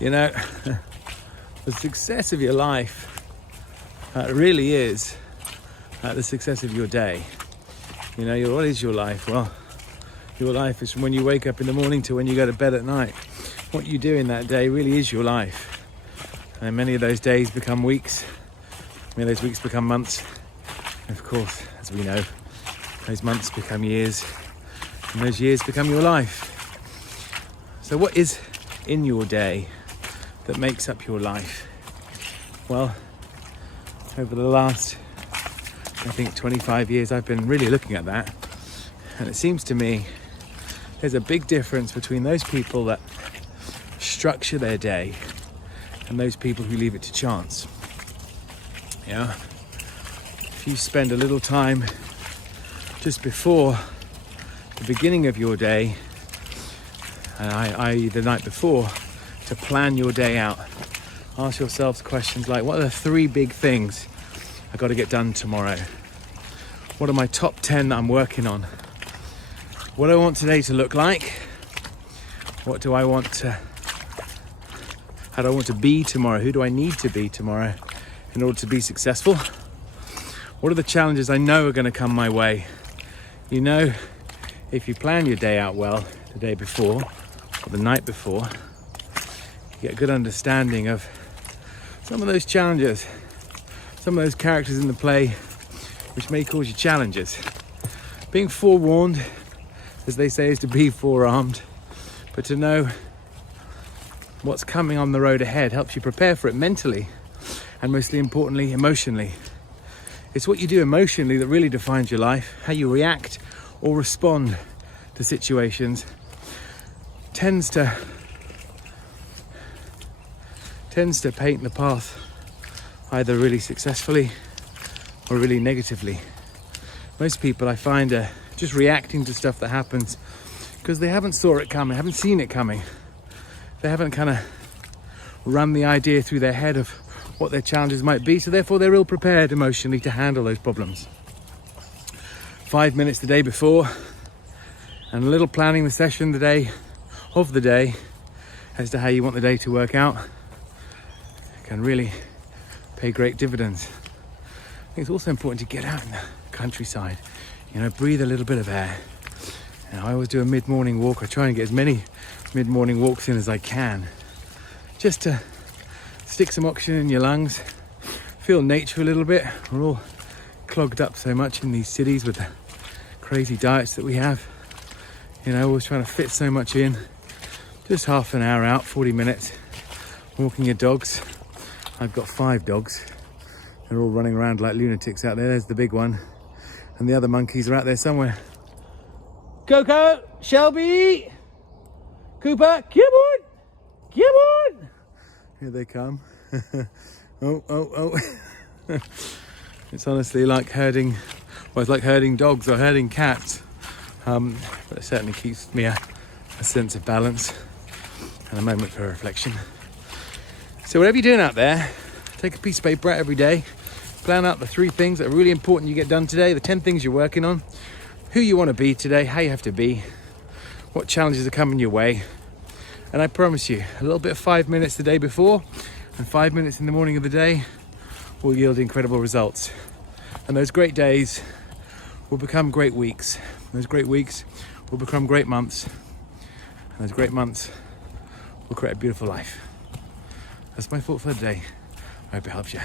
You know, the success of your life really is the success of your day. You know, what is your life? Well, your life is from when you wake up in the morning to when you go to bed at night. What you do in that day really is your life. And many of those days become weeks. Many of those weeks become months. And of course, as we know, those months become years. And those years become your life. So what is in your day that makes up your life? Well, over the last, I think, 25 years, I've been really looking at that. And it seems to me there's a big difference between those people that structure their day and those people who leave it to chance. Yeah. If you spend a little time just before the beginning of your day, and i.e. the night before, to plan your day out, ask yourselves questions like, what are the 3 big things I got to get done tomorrow? What are my top 10 that I'm working on? What do I want today to look like? What do I want to, how do I want to be tomorrow? Who do I need to be tomorrow in order to be successful? What are the challenges I know are going to come my way? You know, if you plan your day out well the day before or the night before, you get a good understanding of some of those challenges, some of those characters in the play which may cause you challenges. Being forewarned, as they say, is to be forearmed, but to know what's coming on the road ahead helps you prepare for it mentally and, mostly importantly, emotionally. It's what you do emotionally that really defines your life. How you react or respond to situations tends to paint the path either really successfully or really negatively. Most people, I find, are just reacting to stuff that happens because they haven't saw it coming, haven't seen it coming. They haven't kind of run the idea through their head of what their challenges might be, so therefore they're ill prepared emotionally to handle those problems. 5 minutes the day before and a little planning the session the day of the day as to how you want the day to work out can really pay great dividends. I think it's also important to get out in the countryside, you know, breathe a little bit of air. And I always do a mid-morning walk. I try and get as many mid-morning walks in as I can, just to stick some oxygen in your lungs, feel nature a little bit. We're all clogged up so much in these cities with the crazy diets that we have. You know, always trying to fit so much in. Just half an hour out, 40 minutes, walking your dogs. I've got 5 dogs. They're all running around like lunatics out there. There's the big one. And the other monkeys are out there somewhere. Coco, Shelby, Cooper, Gibbon, Gibbon. Here they come. oh. It's honestly like herding, well, it's like herding dogs or herding cats. But it certainly keeps me a sense of balance and a moment for reflection. So whatever you're doing out there, take a piece of paper out every day, plan out the 3 things that are really important you get done today, the 10 things you're working on, who you want to be today, how you have to be, what challenges are coming your way. And I promise you, a little bit of 5 minutes the day before and 5 minutes in the morning of the day will yield incredible results. And those great days will become great weeks. Those great weeks will become great months. And those great months will create a beautiful life. That's my thought for the day. I hope it helps you.